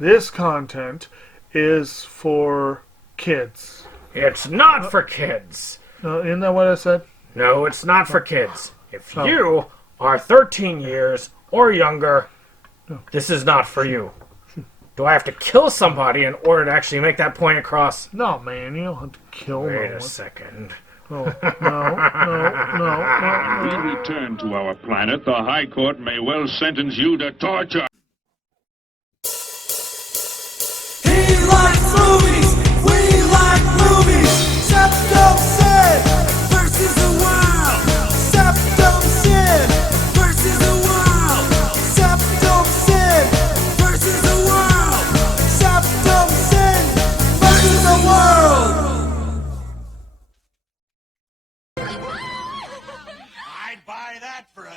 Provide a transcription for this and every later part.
This content is for kids. It's not for kids. Isn't that what I said? No, it's not for kids. If you are 13 years or younger, this is not for you. Do I have to kill somebody in order to actually make that point across? No, man, you don't have to kill no one. Wait a second. Oh, no. We return to our planet. The High Court may well sentence you to torture. He likes movies, we like movies. SeptumSin versus the world. SeptumSin versus the world. SeptumSin versus the world. SeptumSin versus the world. I'd buy that for $1.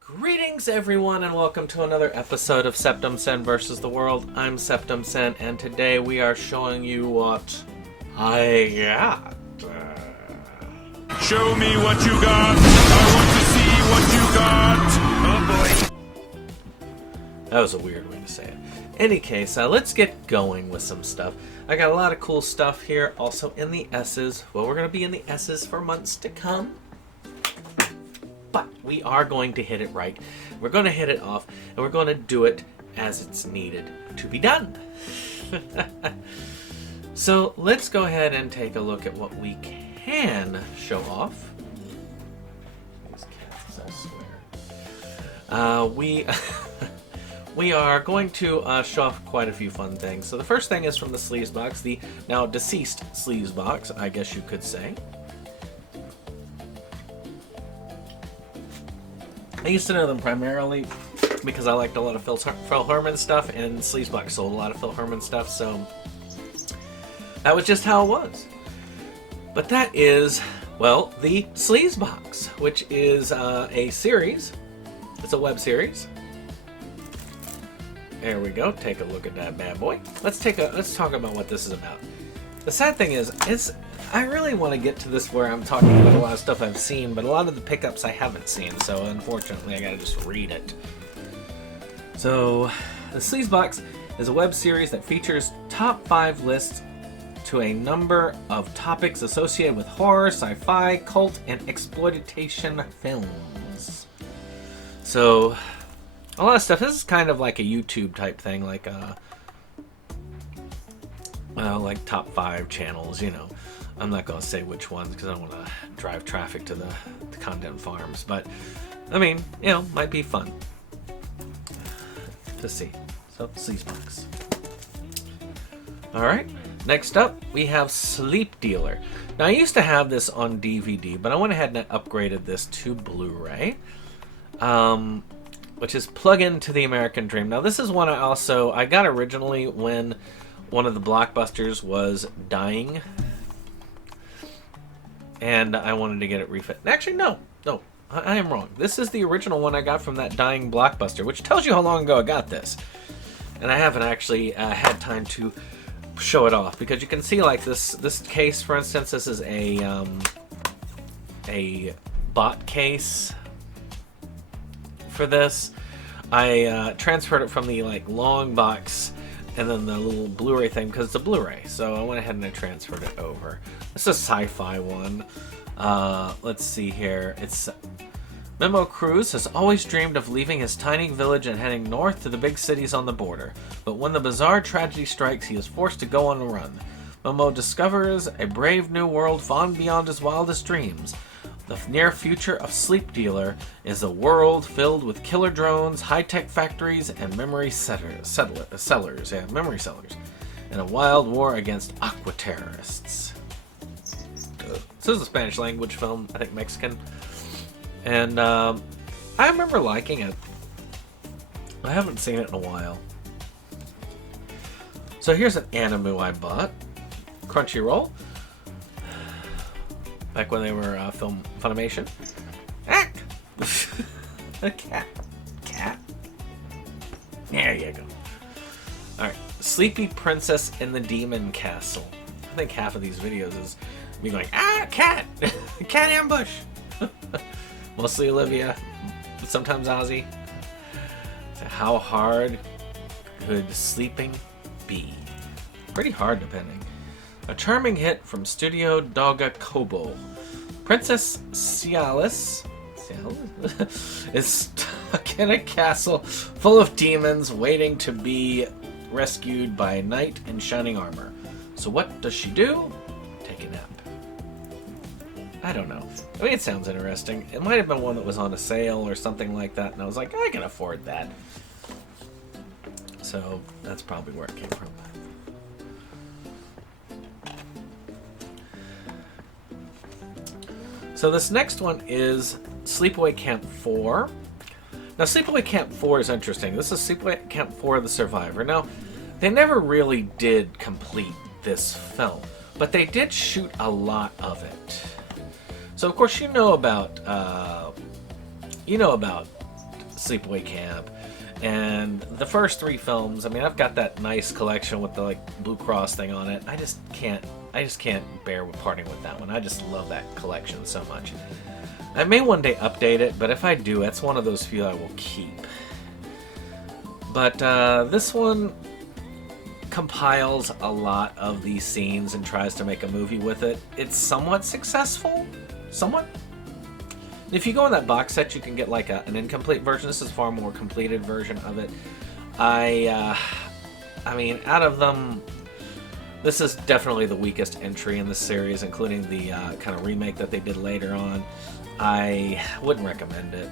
Greetings everyone and welcome to another episode of SeptumSin vs. the World. I'm SeptumSin and today we are showing you what I got. Show me what you got. I want to see what you got. Oh boy. That was a weird way to say it. Any case, let's get going with some stuff. I got a lot of cool stuff here, also in the S's. Well, we're going to be in the S's for months to come. But we are going to hit it right. We're going to hit it off, and we're going to do it as it's needed to be done. So let's go ahead and take a look at what we can show off. These cats, I swear. We are going to show off quite a few fun things. So the first thing is from the sleeves box, the now deceased sleeves box, I guess you could say. I used to know them primarily because I liked a lot of Phil Hartman stuff, and Sleeves Box sold a lot of Phil Hartman stuff, so that was just how it was. But that is, well, the Sleeves Box, which is a series. It's a web series. There we go. Take a look at that bad boy. Let's talk about what this is about. The sad thing is, I really want to get to this where I'm talking about a lot of stuff I've seen, but a lot of the pickups I haven't seen, so unfortunately I gotta just read it. So, the Sleeves Box is a web series that features top 5 lists to a number of topics associated with horror, sci-fi, cult, and exploitation films. So, a lot of stuff. This is kind of like a YouTube type thing, like like top 5 channels, you know. I'm not going to say which ones because I don't want to drive traffic to the content farms, but I mean, you know, might be fun to see. So, Sleeves Box. Alright, next up we have Sleep Dealer. Now, I used to have this on DVD, but I went ahead and upgraded this to Blu-ray, which is Plug Into the American Dream. Now, this is one I got originally when one of the blockbusters was dying, and I wanted to get it refit. Actually, no, I am wrong. This is the original one I got from that dying blockbuster, which tells you how long ago I got this. And I haven't actually had time to show it off, because you can see, like, this case, for instance, this is a bot case for this. I transferred it from the long box and then the little Blu-ray thing because it's a Blu-ray, so I went ahead and I transferred it over. This is a sci-fi one. Let's see here. It's Memo Cruz has always dreamed of leaving his tiny village and heading north to the big cities on the border. But when the bizarre tragedy strikes, he is forced to go on a run. Memo discovers a brave new world far beyond his wildest dreams. The near future of Sleep Dealer is a world filled with killer drones, high-tech factories, and memory sellers, and a wild war against aqua terrorists. This is a Spanish language film, I think Mexican. And I remember liking it. I haven't seen it in a while. So here's an anime I bought. Crunchyroll. Back when they were Funimation. Ah! A cat. There you go. Alright. Sleepy Princess in the Demon Castle. I think half of these videos is me going, ah, cat! Cat ambush! Mostly Olivia, but sometimes Ozzy. So how hard could sleeping be? Pretty hard, depending. A charming hit from Studio Doga Kobo. Princess Cialis is stuck in a castle full of demons waiting to be rescued by a knight in shining armor. So what does she do? Take a nap. I don't know. I mean, it sounds interesting. It might have been one that was on a sale or something like that, and I was like, I can afford that. So that's probably where it came from. So this next one is Sleepaway Camp 4. Now, Sleepaway Camp 4 is interesting. This is Sleepaway Camp 4 The Survivor. Now, they never really did complete this film, but they did shoot a lot of it. So, of course, you know about Sleepaway Camp and the first 3 films. I mean, I've got that nice collection with the like Blue Cross thing on it. I just can't bear with parting with that one. I just love that collection so much. I may one day update it, but if I do, it's one of those few I will keep. But this one compiles a lot of these scenes and tries to make a movie with it. It's somewhat successful. Somewhat. If you go in that box set, you can get like an incomplete version. This is a far more completed version of it. I mean, out of them, this is definitely the weakest entry in the series, including the kind of remake that they did later on. I wouldn't recommend it,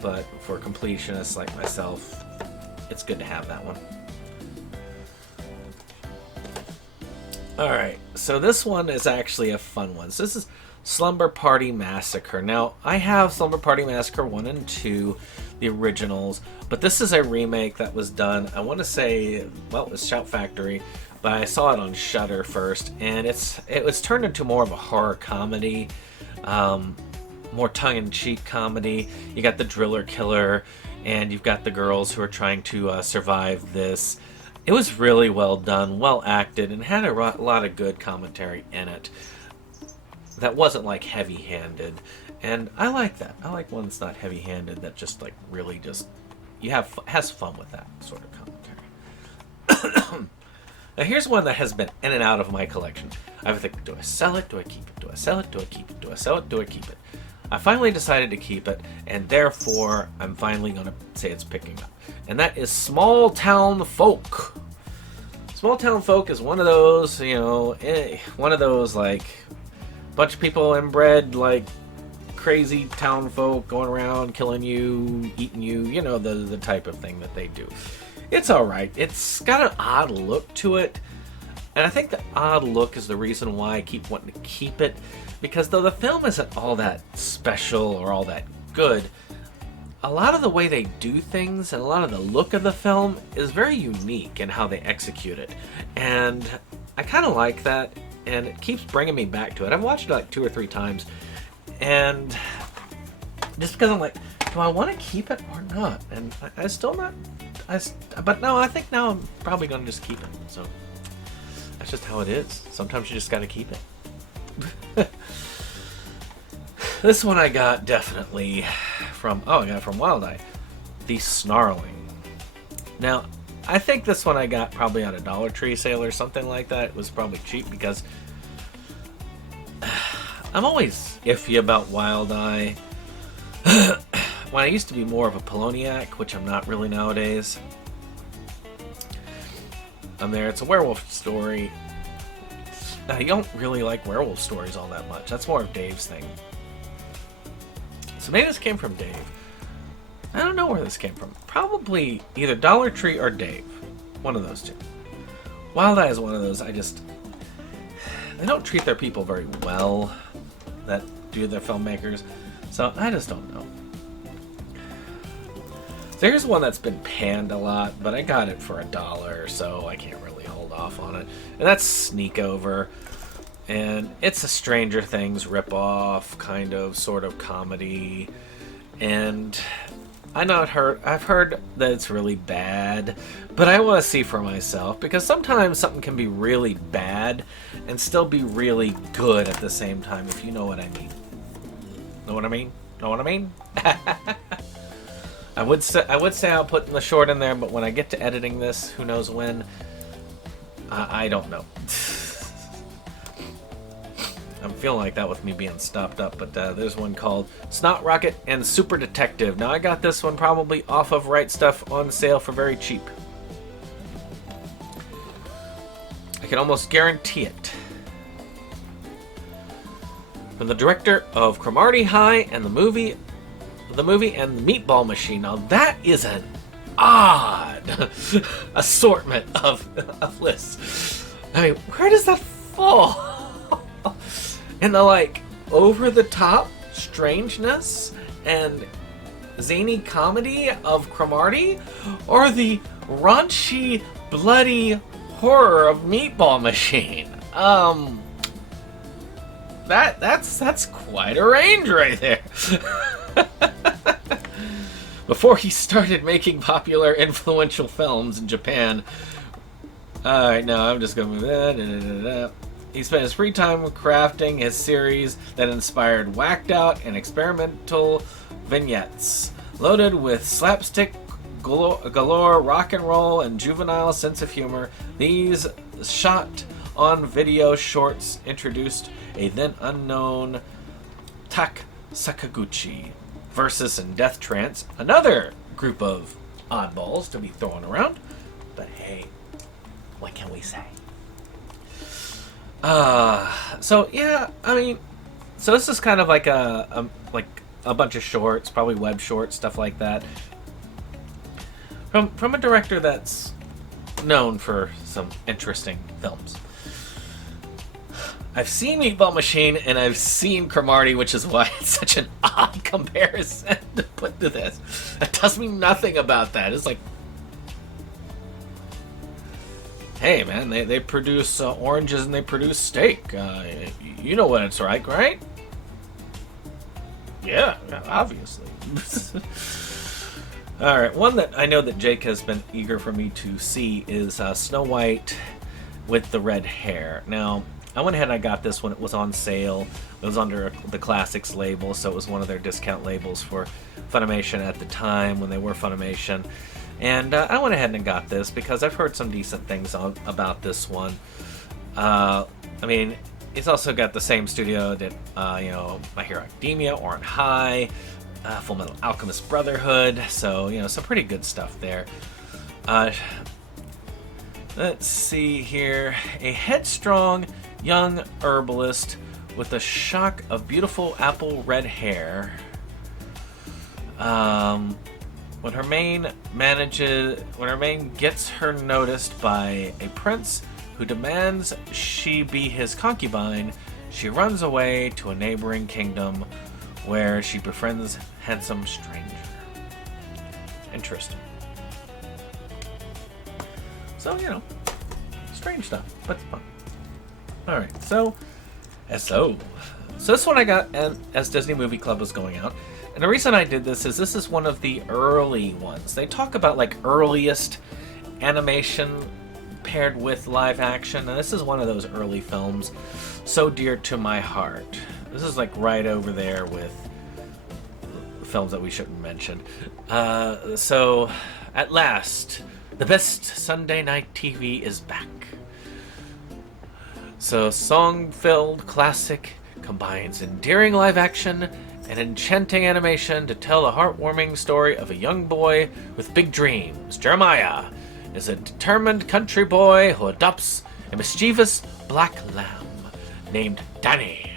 but for completionists like myself, it's good to have that one. Alright, so this one is actually a fun one. So this is Slumber Party Massacre. Now, I have Slumber Party Massacre 1 and 2, the originals, but this is a remake that was done, I want to say, well, it was Shout Factory, but I saw it on Shudder first, and it was turned into more of a horror comedy, more tongue-in-cheek comedy. You got the driller killer, and you've got the girls who are trying to survive this. It was really well done, well acted, and had a lot of good commentary in it. That wasn't like heavy-handed, and I like that. I like one that's not heavy-handed, that just like really just has fun with that sort of commentary. Now here's one that has been in and out of my collection. I was thinking, do I sell it? Do I keep it? Do I sell it? Do I keep it? Do I sell it? Do I keep it? I finally decided to keep it, and therefore I'm finally going to say it's picking up. And that is Small Town Folk. Small Town Folk is one of those, one of those like bunch of people inbred, like crazy town folk going around killing you, eating you, the type of thing that they do. It's alright. It's got an odd look to it, and I think the odd look is the reason why I keep wanting to keep it, because though the film isn't all that special or all that good, a lot of the way they do things and a lot of the look of the film is very unique in how they execute it, and I kind of like that, and it keeps bringing me back to it. I've watched it like 2 or 3 times, and just because I'm like, do I want to keep it or not? And I still not. But no, I think now I'm probably going to just keep it. So that's just how it is. Sometimes you just got to keep it. This one I got definitely from Wild Eye, The Snarling. Now, I think this one I got probably on a Dollar Tree sale or something like that. It was probably cheap because I'm always iffy about Wild Eye. When I used to be more of a Poloniac, which I'm not really nowadays. I'm there. It's a werewolf story. I don't really like werewolf stories all that much. That's more of Dave's thing. So maybe this came from Dave. I don't know where this came from. Probably either Dollar Tree or Dave. One of those two. Wild Eye is one of those. They don't treat their people very well that do their filmmakers. So I just don't know. So here's one that's been panned a lot, but I got it for $1, so I can't really hold off on it. And that's Sneak Over. And it's a Stranger Things ripoff, kind of, sort of comedy. And I've heard that it's really bad, but I want to see for myself, because sometimes something can be really bad and still be really good at the same time, if you know what I mean. Know what I mean? Know what I mean? I would say I'll put the short in there, but when I get to editing this, who knows when? I don't know. I'm feeling like that with me being stopped up, but there's one called Snot Rocket and Super Detective. Now I got this one probably off of Right Stuff on sale for very cheap. I can almost guarantee it. From the director of Cromartie High and the movie and the Meatball Machine. Now that is an odd assortment of lists. I mean, where does that fall? In the like over-the-top strangeness and zany comedy of Cromartie, or the raunchy, bloody horror of Meatball Machine? That's quite a range right there. Before he started making popular, influential films in Japan. Alright, no, I'm just gonna move that. He spent his free time crafting his series that inspired whacked out and experimental vignettes, loaded with slapstick, galore, rock and roll, and juvenile sense of humor. These shot-on-video shorts introduced a then unknown Tak Sakaguchi versus in Death Trance, another group of oddballs to be thrown around. But hey, what can we say? So yeah, I mean, so this is kind of like a bunch of shorts, probably web shorts, stuff like that, from a director that's known for some interesting films. I've seen Meatball Machine and I've seen Cromartie, which is why it's such an odd comparison to put to this. It tells me nothing about that. It's like, hey man, they produce oranges and they produce steak. You know what it's like, right? Yeah, obviously. Alright, one that I know that Jake has been eager for me to see is Snow White with the red hair. Now, I went ahead and I got this when it was on sale. It was under the Classics label, so it was one of their discount labels for Funimation at the time when they were Funimation. And I went ahead and got this because I've heard some decent things about this one. I mean, it's also got the same studio that, My Hero Academia, Oran High, Full Metal Alchemist Brotherhood, so, some pretty good stuff there. Let's see here. A headstrong young herbalist with a shock of beautiful apple red hair. When her main gets her noticed by a prince who demands she be his concubine, she runs away to a neighboring kingdom where she befriends handsome stranger. Interesting. So, strange stuff, but it's fun. Alright, so this one I got as Disney Movie Club was going out. And the reason I did this is one of the early ones. They talk about like earliest animation paired with live action, and this is one of those early films so dear to my heart. This is like right over there with films that we shouldn't mention. So at last, the best Sunday night TV is back. So song-filled classic combines endearing live action and enchanting animation to tell a heartwarming story of a young boy with big dreams. Jeremiah is a determined country boy who adopts a mischievous black lamb named Danny.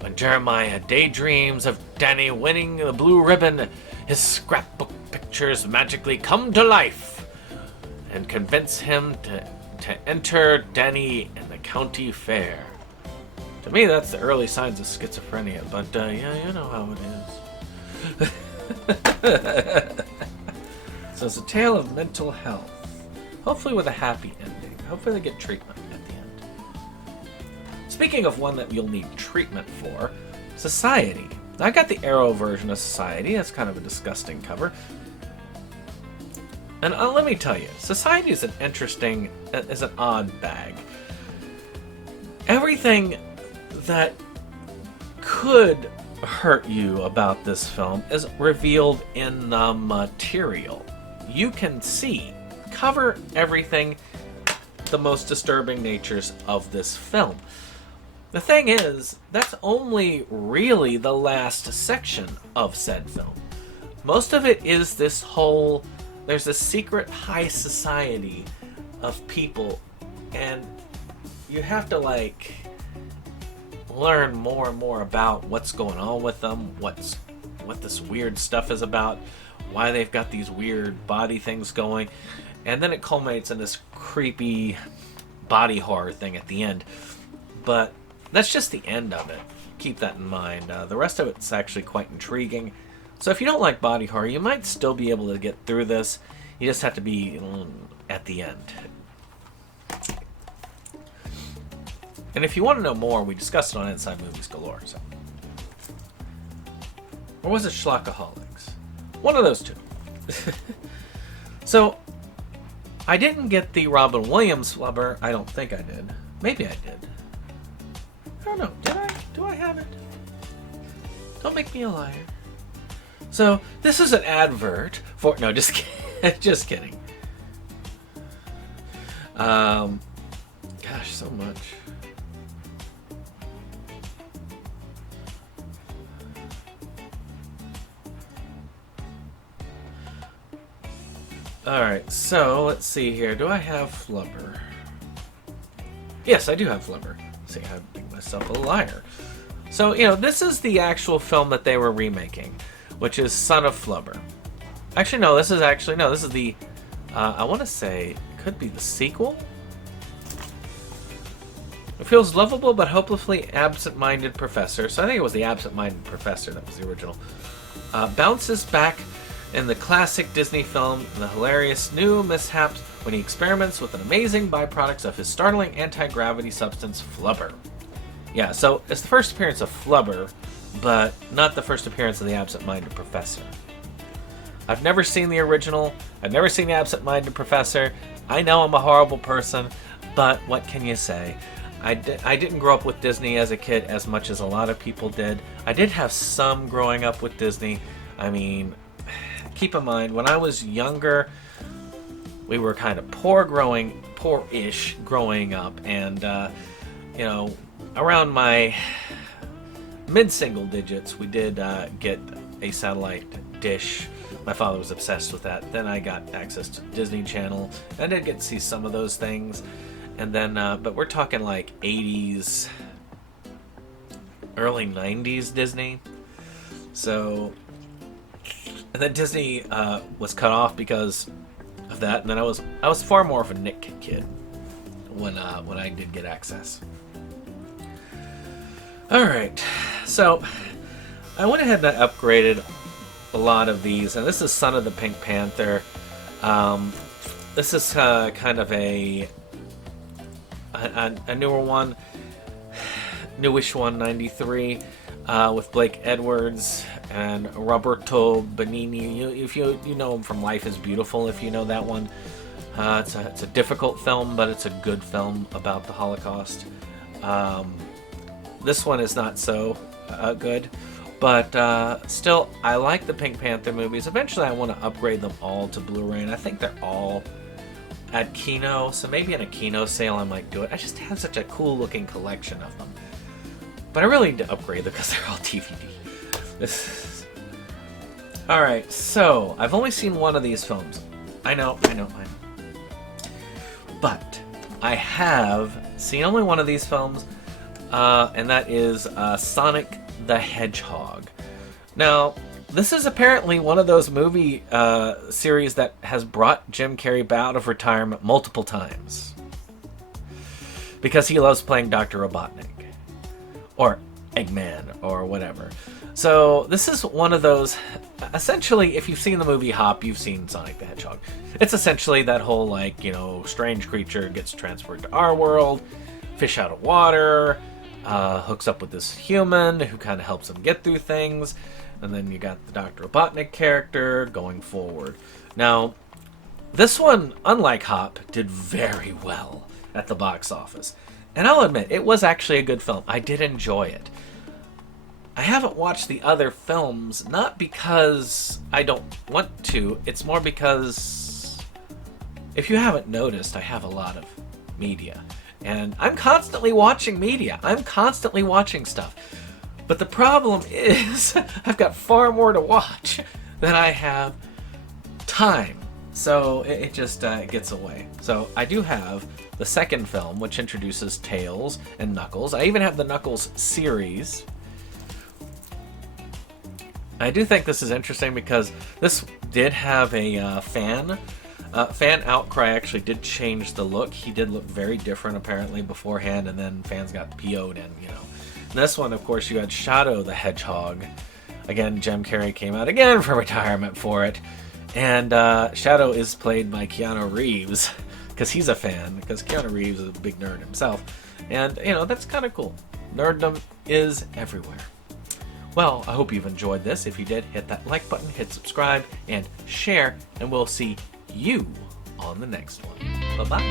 When Jeremiah daydreams of Danny winning the blue ribbon, his scrapbook pictures magically come to life and convince him to enter Danny in the county fair. To me, that's the early signs of schizophrenia, but yeah, you know how it is. So it's a tale of mental health, hopefully with a happy ending. Hopefully they get treatment at the end. Speaking of one that you'll need treatment for, Society. Now, I got the Arrow version of Society. That's kind of a disgusting cover. And let me tell you, Society is an odd bag. Everything that could hurt you about this film is revealed in the material. You can see, cover everything, the most disturbing natures of this film. The thing is, that's only really the last section of said film. Most of it is this whole, there's a secret high society of people, and you have to like learn more and more about what's going on with them, what this weird stuff is about, why they've got these weird body things going, and then it culminates in this creepy body horror thing at the end. But that's just the end of it. Keep that in mind. The rest of it's actually quite intriguing. So if you don't like body horror, you might still be able to get through this. You just have to be at the end. And if you want to know more, we discussed it on Inside Movies Galore. So. Or was it Schlockaholics? One of those two. So, I didn't get the Robin Williams flubber. I don't think I did. Maybe I did. I don't know. Did I? Do I have it? Don't make me a liar. So, this is an advert for... No, just kidding. Just kidding. Gosh, so much. Alright, so let's see here. Do I have flubber? Yes, I do have flubber. Let's see, I make myself a liar. So, this is the actual film that they were remaking, which is Son of Flubber. Actually, no, this is the, I want to say, it could be the sequel? It feels lovable but hopelessly absent-minded professor. So I think it was the absent-minded professor that was the original. Bounces back in the classic Disney film, the hilarious new mishaps when he experiments with an amazing byproducts of his startling anti-gravity substance, flubber. Yeah, so it's the first appearance of flubber, but not the first appearance of the absent-minded professor. I've never seen the original. I've never seen the absent-minded professor. I know I'm a horrible person, but what can you say? I didn't grow up with Disney as a kid as much as a lot of people did. I did have some growing up with Disney. I mean, keep in mind, when I was younger, we were kind of poor-ish growing up, and around my mid-single digits, we did get a satellite dish. My father was obsessed with that. Then I got access to Disney Channel. I did get to see some of those things, and then, but we're talking like 80s, early 90s Disney. So. And then Disney was cut off because of that, and then I was far more of a Nick kid when I did get access. All right, so I went ahead and upgraded a lot of these, and this is Son of the Pink Panther. This is kind of a newer one, newish one, 93. With Blake Edwards and Roberto Benigni. If you know him from Life is Beautiful, if you know that one. It's a difficult film, but it's a good film about the Holocaust. This one is not so good, but still, I like the Pink Panther movies. Eventually, I want to upgrade them all to Blu-ray, and I think they're all at Kino, so maybe in a Kino sale I might do it. I just have such a cool-looking collection of them. But I really need to upgrade them because they're all DVD. Alright, so I've only seen one of these films. I know. But I have seen only one of these films, and that is Sonic the Hedgehog. Now, this is apparently one of those movie series that has brought Jim Carrey out of retirement multiple times. Because he loves playing Dr. Robotnik. Or Eggman, or whatever. So, this is one of those... Essentially, if you've seen the movie Hop, you've seen Sonic the Hedgehog. It's essentially that whole, strange creature gets transferred to our world, fish out of water, hooks up with this human who kind of helps him get through things, and then you got the Dr. Robotnik character going forward. Now, this one, unlike Hop, did very well at the box office. And I'll admit, it was actually a good film. I did enjoy it. I haven't watched the other films, not because I don't want to, it's more because, if you haven't noticed, I have a lot of media. And I'm constantly watching media. I'm constantly watching stuff. But the problem is, I've got far more to watch than I have time. So it just gets away. So I do have the second film, which introduces Tails and Knuckles. I even have the Knuckles series. I do think this is interesting because this did have a fan outcry. Actually did change the look. He did look very different apparently beforehand, and then fans got PO'd in, you know. This one, of course, you had Shadow the Hedgehog. Again, Jim Carrey came out again for retirement for it. And Shadow is played by Keanu Reeves, because he's a fan, because Keanu Reeves is a big nerd himself. And, you know, that's kind of cool. Nerddom is everywhere. Well, I hope you've enjoyed this. If you did, hit that like button, hit subscribe, and share, and we'll see you on the next one. Bye-bye.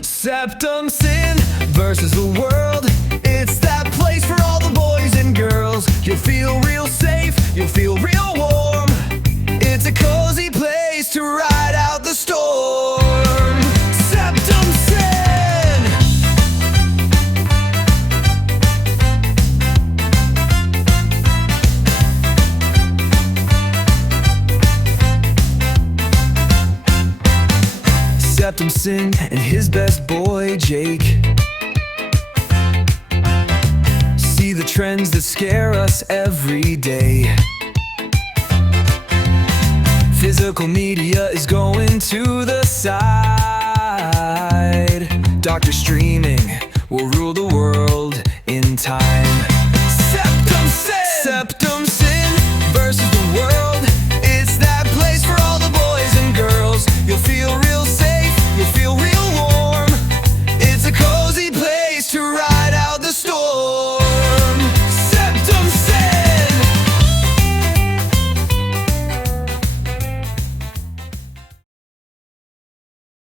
SeptumSin versus the world. It's that place for all the boys and girls. You'll feel real safe, you'll feel real warm. It's a cozy place to ride out the storm. SeptumSin. SeptumSin and his best boy Jake see the trends that scare us every day. Physical media is going to the side. Doctor streaming will rule the world.